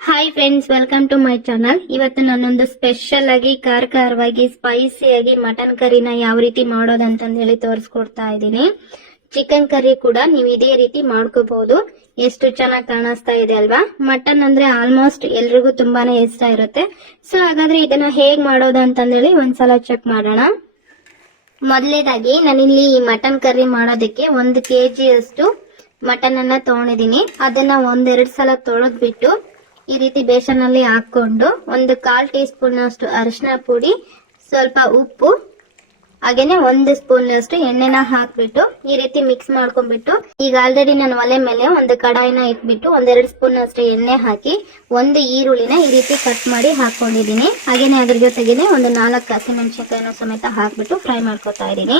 Hi friends welcome to my channel ಇವತ್ತು ನಾನೊಂದು special ಆಗಿ ಖಾರ ಖಾರವಾಗಿ ಆಗಿ ಮಟನ್ ಕರಿನ ಯಾವ ರೀತಿ ಮಾಡೋದಂತಂದು ಹೇಳಿ ತೋರಿಸ್ಕೊಡ್ತಾ ಇದ್ದೀನಿ. ಚಿಕನ್ ಕರಿ ಕೂಡ ನೀವು ಇದೇ ರೀತಿ ಮಾಡ್ಕೋಬಹುದು. ಎಷ್ಟು ಚೆನ್ನಾಗಿ ಕಾಣಿಸ್ತಾ ಇದೆ ಅಲ್ವಾ? ಮಟನ್ ಅಂದ್ರೆ ಆಲ್ಮೋಸ್ಟ್ ಎಲ್ರಿಗೂ ತುಂಬಾನೇ ಇಷ್ಟ ಇರುತ್ತೆ. ಸೊ ಹಾಗಾದ್ರೆ ಇದನ್ನ ಹೇಗ್ ಮಾಡೋದು ಅಂತಂದೇಳಿ ಒಂದ್ಸಲ ಚೆಕ್ ಮಾಡೋಣ. ಮೊದಲೇದಾಗಿ ನಾನಿಲ್ಲಿ ಈ ಮಟನ್ ಕರಿ ಮಾಡೋದಕ್ಕೆ ಒಂದು ಕೆಜಿ ಅಷ್ಟು ಮಟನ್ ಅನ್ನ ತಗೊಂಡಿದೀನಿ ಅದನ್ನ ಒಂದೆರಡು ಸಲ ತೊಳೆದ್ಬಿಟ್ಟು ಈ ರೀತಿ ಬೇಸನ್ ಅಲ್ಲಿ ಹಾಕೊಂಡು ಒಂದು ಕಾಲ್ ಟೀ ಸ್ಪೂನ್ ಅಷ್ಟು ಅರಿಶಿನ ಪುಡಿ, ಸ್ವಲ್ಪ ಉಪ್ಪು, ಹಾಗೇನೆ ಒಂದು ಸ್ಪೂನ್ ಅಷ್ಟು ಎಣ್ಣೆನ ಹಾಕ್ಬಿಟ್ಟು ಈ ರೀತಿ ಮಿಕ್ಸ್ ಮಾಡ್ಕೊಂಡ್ಬಿಟ್ಟು, ಈಗ ಆಲ್ರೆಡಿ ನಾನು ಒಲೆ ಮೇಲೆ ಒಂದು ಕಡಾಯಿನ ಇಟ್ಬಿಟ್ಟು ಒಂದೆರಡು ಸ್ಪೂನ್ ಅಷ್ಟು ಎಣ್ಣೆ ಹಾಕಿ ಒಂದು ಈರುಳ್ಳಿನ ಈ ರೀತಿ ಕಟ್ ಮಾಡಿ ಹಾಕೊಂಡಿದೀನಿ ಹಾಗೇನೆ ಅದ್ರ ಜೊತೆಗೇನೆ ಒಂದು ನಾಲ್ಕು ಹಸಿಮೆಣಸಿನಕಾಯಿನ ಸಮೇತ ಹಾಕ್ಬಿಟ್ಟು ಫ್ರೈ ಮಾಡ್ಕೊತಾ ಇದ್ದೀನಿ.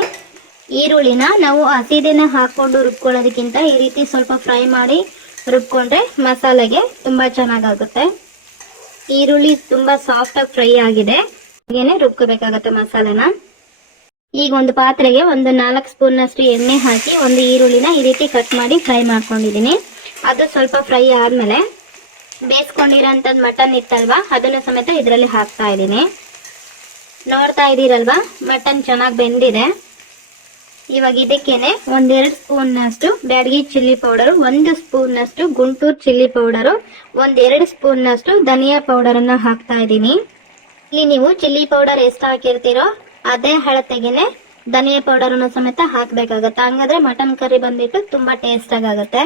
ಈರುಳ್ಳಿನ ನಾವು ಹಸಿದೇನೆ ಹಾಕೊಂಡು ರುಬ್ಕೊಳ್ಳೋದಕ್ಕಿಂತ ಈ ರೀತಿ ಸ್ವಲ್ಪ ಫ್ರೈ ಮಾಡಿ ರುಬ್ಕೊಂಡ್ರೆ ಮಸಾಲೆಗೆ ತುಂಬಾ ಚೆನ್ನಾಗಾಗುತ್ತೆ. ಈರುಳ್ಳಿ ತುಂಬಾ ಸಾಫ್ಟ್ ಆಗಿ ಫ್ರೈ ಆಗಿದೆ. ಹಾಗೇನೆ ರುಬ್ಕೋಬೇಕಾಗತ್ತೆ ಮಸಾಲೆನ. ಈಗ ಒಂದು ಪಾತ್ರೆಗೆ ಒಂದು ನಾಲ್ಕು ಸ್ಪೂನ್ನಷ್ಟು ಎಣ್ಣೆ ಹಾಕಿ ಒಂದು ಈರುಳ್ಳಿನ ಈ ರೀತಿ ಕಟ್ ಮಾಡಿ ಫ್ರೈ ಮಾಡ್ಕೊಂಡಿದ್ದೀನಿ. ಅದು ಸ್ವಲ್ಪ ಫ್ರೈ ಆದಮೇಲೆ ಬೇಯಿಸ್ಕೊಂಡಿರೋಂಥದ್ದು ಮಟನ್ ಇತ್ತಲ್ವಾ, ಅದನ್ನು ಸಮೇತ ಇದರಲ್ಲಿ ಹಾಕ್ತಾ ಇದ್ದೀನಿ. ನೋಡ್ತಾ ಇದ್ದೀರಲ್ವಾ ಮಟನ್ ಚೆನ್ನಾಗಿ ಬೆಂದಿದೆ. ಇವಾಗ ಇದಕ್ಕೇನೆ ಒಂದೆರಡು ಸ್ಪೂನ್ ಅಷ್ಟು ಬ್ಯಾಡಗಿ ಚಿಲ್ಲಿ ಪೌಡರ್, ಒಂದು ಸ್ಪೂನ್ ಅಷ್ಟು ಗುಂಟೂರು ಚಿಲ್ಲಿ ಪೌಡರ್, ಒಂದೆರಡು ಸ್ಪೂನ್ ಅಷ್ಟು ಧನಿಯಾ ಪೌಡರ್ ಅನ್ನ ಹಾಕ್ತಾ ಇದ್ದೀನಿ. ಇಲ್ಲಿ ನೀವು ಚಿಲ್ಲಿ ಪೌಡರ್ ಎಷ್ಟು ಹಾಕಿರ್ತೀರೋ ಅದೇ ಹಳತೆಗೆನೆ ಧನಿಯಾ ಪೌಡರ್ ಸಮೇತ ಹಾಕ್ಬೇಕಾಗತ್ತೆ. ಹಂಗಾದ್ರೆ ಮಟನ್ ಕರಿ ಬಂದ್ಬಿಟ್ಟು ತುಂಬಾ ಟೇಸ್ಟ್ ಆಗುತ್ತೆ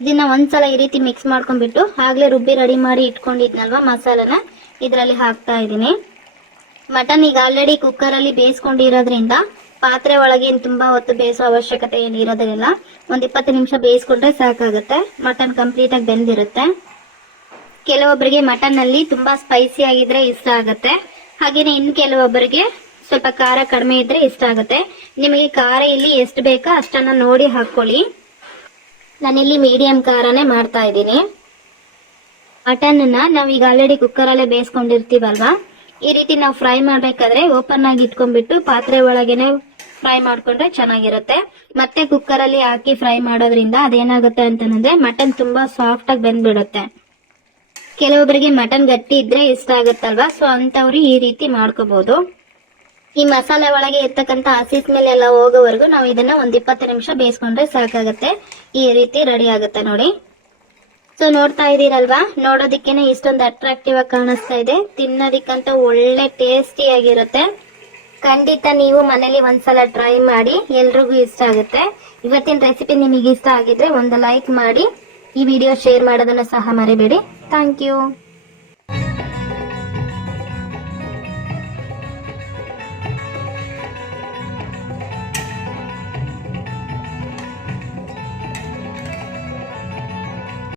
ಇದನ್ನ ಒಂದ್ಸಲ ಈ ರೀತಿ ಮಿಕ್ಸ್ ಮಾಡ್ಕೊಂಡ್ಬಿಟ್ಟು ಆಗ್ಲೇ ರುಬ್ಬಿ ರೆಡಿ ಮಾಡಿ ಇಟ್ಕೊಂಡಿದ್ನಲ್ವಾ ಮಸಾಲನ? ಇದರಲ್ಲಿ ಹಾಕ್ತಾ ಇದ್ದೀನಿ. ಮಟನ್ ಈಗ ಆಲ್ರೆಡಿ ಕುಕ್ಕರ್ ಅಲ್ಲಿ ಬೇಯಿಸ್ಕೊಂಡಿರೋದ್ರಿಂದ ಪಾತ್ರೆ ಒಳಗೆ ಏನ್ ತುಂಬಾ ಹೊತ್ತು ಬೇಯಿಸೋ ಅವಶ್ಯಕತೆ ಏನು ಇರೋದಿಲ್ಲ. ಒಂದ್ ಇಪ್ಪತ್ತು ನಿಮಿಷ ಬೇಯಿಸ್ಕೊಂಡ್ರೆ ಸಾಕಾಗುತ್ತೆ. ಮಟನ್ ಕಂಪ್ಲೀಟ್ ಆಗಿ ಬೆಂದಿರುತ್ತೆ. ಕೆಲವೊಬ್ಬರಿಗೆ ಮಟನ್ ಅಲ್ಲಿ ತುಂಬಾ ಸ್ಪೈಸಿ ಆಗಿದ್ರೆ ಇಷ್ಟ ಆಗುತ್ತೆ. ಹಾಗೇನೆ ಇನ್ ಕೆಲವೊಬ್ಬರಿಗೆ ಸ್ವಲ್ಪ ಖಾರ ಕಡಿಮೆ ಇದ್ರೆ ಇಷ್ಟ ಆಗುತ್ತೆ. ನಿಮಗೆ ಖಾರ ಇಲ್ಲಿ ಎಷ್ಟು ಬೇಕೋ ಅಷ್ಟನ್ನ ನೋಡಿ ಹಾಕೊಳ್ಳಿ. ನಾನಿಲ್ಲಿ ಮೀಡಿಯಂ ಖಾರನೇ ಮಾಡ್ತಾ ಇದ್ದೀನಿ. ಮಟನ್ ನಾವ್ ಈಗ ಆಲ್ರೆಡಿ ಕುಕ್ಕರ್ ಅಲ್ಲೇ ಬೇಯಿಸ್ಕೊಂಡಿರ್ತೀವಲ್ವಾ? ಈ ರೀತಿ ನಾವು ಫ್ರೈ ಮಾಡ್ಬೇಕಾದ್ರೆ ಓಪನ್ ಆಗಿ ಇಟ್ಕೊಂಡ್ಬಿಟ್ಟು ಪಾತ್ರೆ ಒಳಗೇನೆ ಫ್ರೈ ಮಾಡ್ಕೊಂಡ್ರೆ ಚೆನ್ನಾಗಿರುತ್ತೆ. ಮತ್ತೆ ಕುಕ್ಕರ್ ಅಲ್ಲಿ ಹಾಕಿ ಫ್ರೈ ಮಾಡೋದ್ರಿಂದ ಅದೇನಾಗುತ್ತೆ ಅಂತಂದ್ರೆ ಮಟನ್ ತುಂಬಾ ಸಾಫ್ಟ್ ಆಗಿ ಬೆಂದ್ಬಿಡುತ್ತೆ. ಕೆಲವೊಬ್ಬರಿಗೆ ಮಟನ್ ಗಟ್ಟಿ ಇದ್ರೆ ಇಷ್ಟ ಆಗುತ್ತಲ್ವಾ? ಸೊ ಅಂತವ್ರು ಈ ರೀತಿ ಮಾಡ್ಕೋಬಹುದು ಈ ಮಸಾಲೆ ಒಳಗೆ ಇರ್ತಕ್ಕಂತ ಹಸಿ ಮೇಲೆ ಎಲ್ಲ ಹೋಗೋವರೆಗೂ ನಾವು ಇದನ್ನ ಒಂದ್ ಇಪ್ಪತ್ತು ನಿಮಿಷ ಬೇಯಿಸ್ಕೊಂಡ್ರೆ ಸಾಕಾಗುತ್ತೆ. ಈ ರೀತಿ ರೆಡಿ ಆಗುತ್ತೆ ನೋಡಿ. ಸೊ ನೋಡ್ತಾ ಇದೀರಲ್ವಾ ನೋಡೋದಿಕ್ಕೇನೆ ಇಷ್ಟೊಂದು ಅಟ್ರಾಕ್ಟಿವ್ ಆಗಿ ಕಾಣಿಸ್ತಾ ಇದೆ. ತಿನ್ನೋದಿಕ್ಕಂತ ಒಳ್ಳೆ ಟೇಸ್ಟಿ ಆಗಿರುತ್ತೆ. ಖಂಡಿತ ನೀವು ಮನೇಲಿ ಒಂದ್ಸಲ ಟ್ರೈ ಮಾಡಿ, ಎಲ್ರಿಗೂ ಇಷ್ಟ ಆಗುತ್ತೆ. ಇವತ್ತಿನ ರೆಸಿಪಿ ನಿಮಗೆ ಇಷ್ಟ ಆಗಿದ್ರೆ ಒಂದು ಲೈಕ್ ಮಾಡಿ, ಈ ವಿಡಿಯೋ ಶೇರ್ ಮಾಡೋದನ್ನ ಸಹ ಮರಿಬೇಡಿ. Thank you